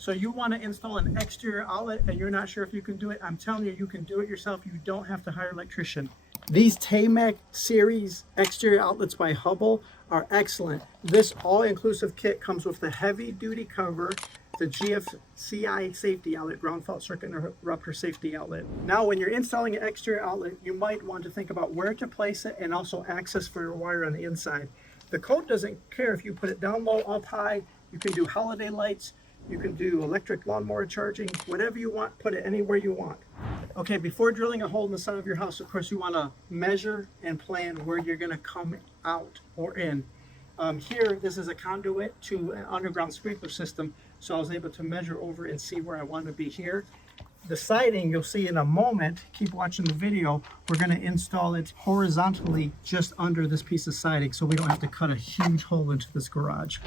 So you want to install an exterior outlet and you're not sure if you can do it, I'm telling you, you can do it yourself. You don't have to hire an electrician. These Tamek series exterior outlets by Hubble are excellent. This all-inclusive kit comes with the heavy-duty cover, the GFCI safety outlet, ground fault circuit interrupter safety outlet. Now, when you're installing an exterior outlet, you might want to think about where to place it and also access for your wire on the inside. The code doesn't care if you put it down low, up high. You can do holiday lights. You can do electric lawnmower charging, whatever you want, put it anywhere you want. Okay, before drilling a hole in the side of your house, of course, you want to measure and plan where you're going to come out or in. Here, this is a conduit to an underground sprinkler system, so I was able to measure over and see where I want to be here. The siding, you'll see in a moment, keep watching the video, we're going to install it horizontally just under this piece of siding so we don't have to cut a huge hole into this garage.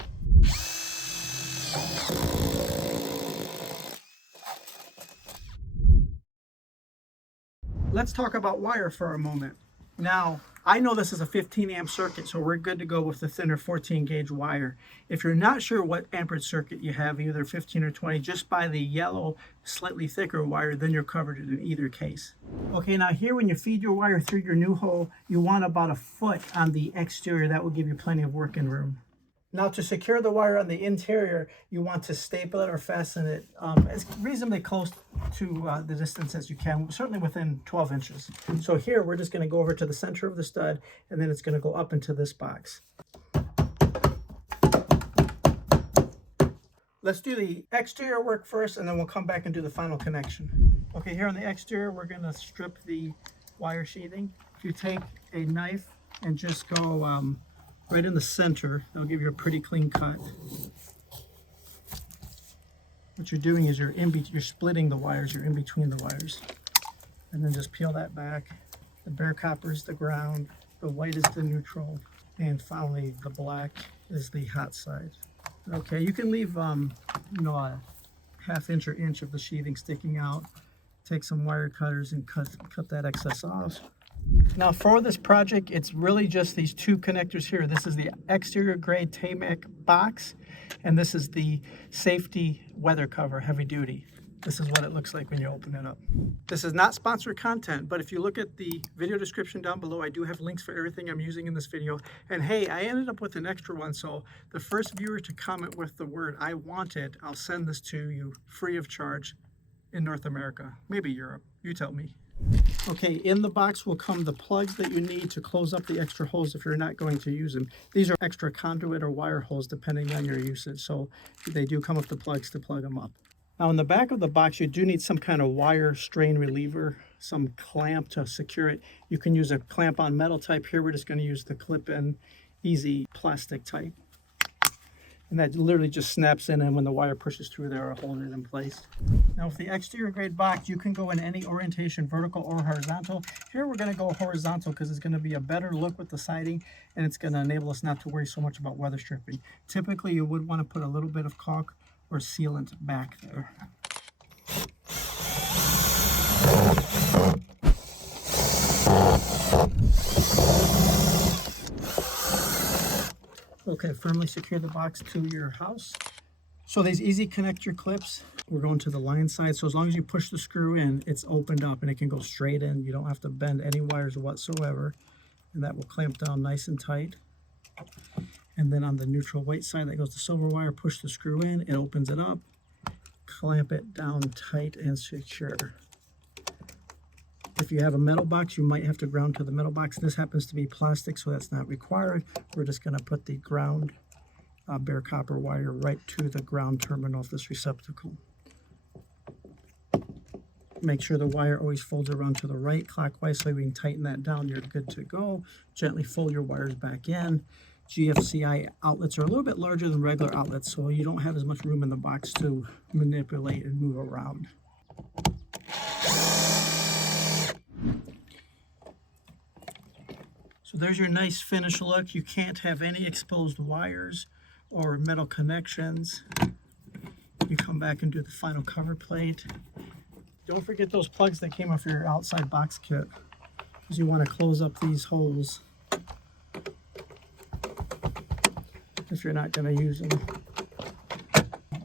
Let's talk about wire for a moment. Now, I know this is a 15 amp circuit, so we're good to go with the thinner 14 gauge wire. If you're not sure what amperage circuit you have, either 15 or 20, just buy the yellow, slightly thicker wire, then you're covered in either case. Okay, now here when you feed your wire through your new hole, you want about a foot on the exterior. That will give you plenty of working room. Now to secure the wire on the interior, you want to staple it or fasten it as reasonably close to the distance as you can, certainly within 12 inches. So here we're just going to go over to the center of the stud and then it's going to go up into this box. Let's do the exterior work first and then we'll come back and do the final connection. Okay, here on the exterior we're going to strip the wire sheathing. If you take a knife and just go right in the center, that'll give you a pretty clean cut. What you're doing is you're splitting the wires, you're in between the wires. And then just peel that back. The bare copper is the ground, the white is the neutral, and finally the black is the hot side. Okay, you can leave a ½ inch or inch of the sheathing sticking out. Take some wire cutters and cut that excess off. Now for this project, it's really just these two connectors here. This is the exterior grade Tamek box, and this is the safety weather cover, heavy duty. This is what it looks like when you open it up. This is not sponsored content, but if you look at the video description down below, I do have links for everything I'm using in this video. And hey, I ended up with an extra one, so the first viewer to comment with the word "I want it," I'll send this to you free of charge in North America, maybe Europe, you tell me. Okay, in the box will come the plugs that you need to close up the extra holes if you're not going to use them. These are extra conduit or wire holes depending on your usage, so they do come with the plugs to plug them up. Now in the back of the box you do need some kind of wire strain reliever, some clamp to secure it. You can use a clamp on metal type. Here we're just going to use the clip-in easy plastic type. And that literally just snaps in, and when the wire pushes through there, it'll hold it in place. Now with the exterior grade box, you can go in any orientation, vertical or horizontal. Here we're going to go horizontal because it's going to be a better look with the siding, and it's going to enable us not to worry so much about weather stripping. Typically you would want to put a little bit of caulk or sealant back there. Okay, firmly secure the box to your house. So these easy connector clips, we're going to the line side. So as long as you push the screw in, it's opened up and it can go straight in. You don't have to bend any wires whatsoever. And that will clamp down nice and tight. And then on the neutral white side that goes to silver wire, push the screw in, it opens it up, clamp it down tight and secure. If you have a metal box, you might have to ground to the metal box. This happens to be plastic, so that's not required. We're just going to put the ground bare copper wire right to the ground terminal of this receptacle. Make sure the wire always folds around to the right clockwise so we can tighten that down. You're good to go. Gently fold your wires back in. GFCI outlets are a little bit larger than regular outlets, so you don't have as much room in the box to manipulate and move around. So there's your nice finished look. You can't have any exposed wires or metal connections. You come back and do the final cover plate. Don't forget those plugs that came off your outside box kit, because you want to close up these holes if you're not going to use them.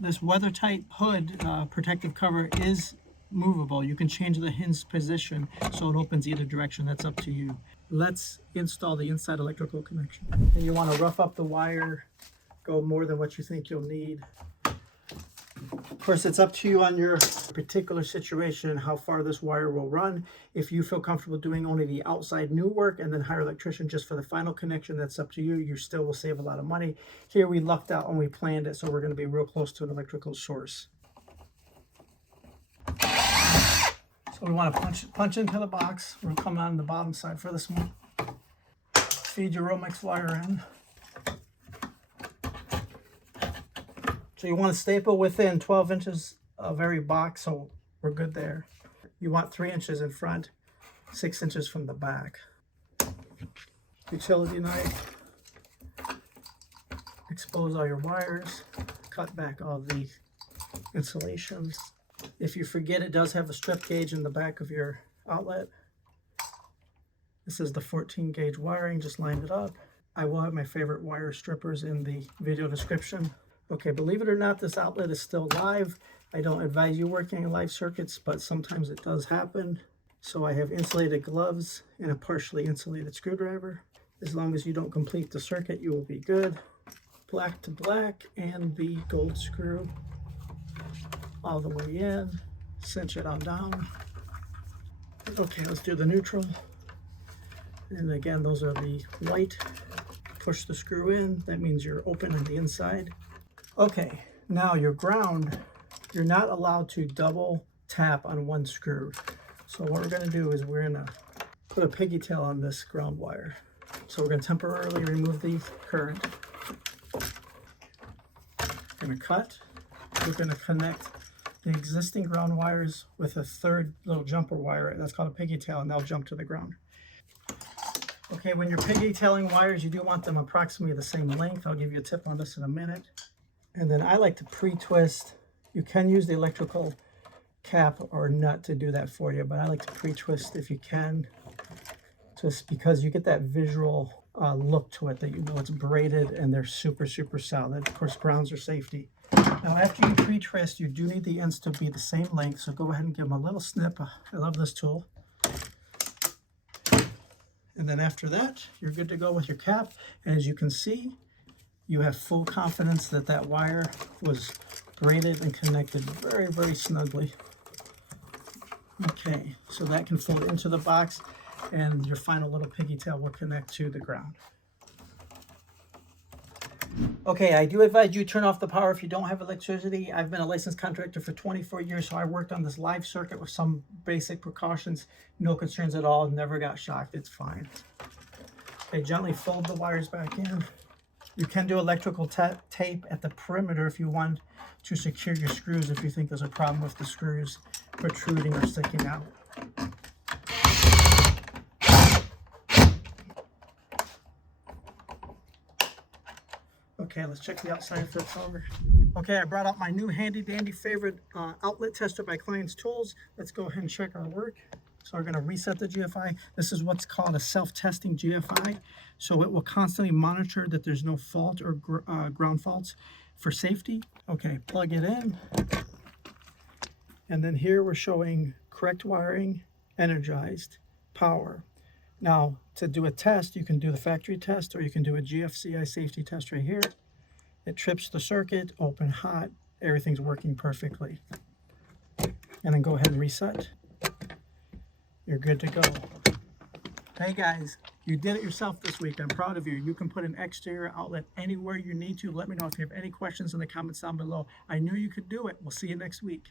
This weather-tight hood protective cover is movable. You can change the hinge position so it opens either direction. That's up to you. Let's install the inside electrical connection. And you want to rough up the wire, go more than what you think you'll need. Of course, it's up to you on your particular situation how far this wire will run. If you feel comfortable doing only the outside new work and then hire an electrician just for the final connection, that's up to you. You still will save a lot of money. Here we lucked out when we planned it, so we're going to be real close to an electrical source. So we want to punch into the box. We're coming on the bottom side for this one. Feed your Romex wire in. So you want to staple within 12 inches of every box, so we're good there. You want 3 inches in front, 6 inches from the back. Utility knife. Expose all your wires. Cut back all the insulations. If you forget, it does have a strip gauge in the back of your outlet. This is the 14 gauge wiring, just line it up. I will have my favorite wire strippers in the video description. Okay, believe it or not, this outlet is still live. I don't advise you working in live circuits, but sometimes it does happen. So I have insulated gloves and a partially insulated screwdriver. As long as you don't complete the circuit, you will be good. Black to black and the gold screw all the way in. Cinch it on down. Okay, let's do the neutral. And again, those are the white. Push the screw in. That means you're open on the inside. Okay, now your ground, you're not allowed to double tap on one screw. So what we're going to do is we're going to put a piggy tail on this ground wire. So we're going to temporarily remove the current. Going to cut. We're going to connect the existing ground wires with a third little jumper wire. That's called a piggy tail, and they'll jump to the ground. Okay, when you're piggy tailing wires, you do want them approximately the same length. I'll give you a tip on this in a minute. And then I like to pre-twist. You can use the electrical cap or nut to do that for you, but I like to pre-twist if you can, just because you get that visual look to it, that you know it's braided and they're super, super solid. Of course, grounds are safety. Now, after you pre-twist, you do need the ends to be the same length, so go ahead and give them a little snip. I love this tool. And then after that, you're good to go with your cap. And as you can see, you have full confidence that that wire was braided and connected very, very snugly. Okay, so that can fold into the box, and your final little piggy tail will connect to the ground. Okay, I do advise you turn off the power if you don't have electricity. I've been a licensed contractor for 24 years, so I worked on this live circuit with some basic precautions. No concerns at all, never got shocked, it's fine. Okay, gently fold the wires back in. You can do electrical tape at the perimeter if you want to secure your screws if you think there's a problem with the screws protruding or sticking out. Okay, let's check the outside if it's over. Okay, I brought out my new handy dandy favorite outlet tester by Client's Tools. Let's go ahead and check our work. So we're going to reset the GFI. This is what's called a self-testing GFI. So it will constantly monitor that there's no fault or ground faults for safety. Okay, plug it in. And then here we're showing correct wiring, energized, power. Now, to do a test, you can do the factory test or you can do a GFCI safety test right here. It trips the circuit, open hot, everything's working perfectly. And then go ahead and reset. You're good to go. Hey guys, you did it yourself this week. I'm proud of you. You can put an exterior outlet anywhere you need to. Let me know if you have any questions in the comments down below. I knew you could do it. We'll see you next week.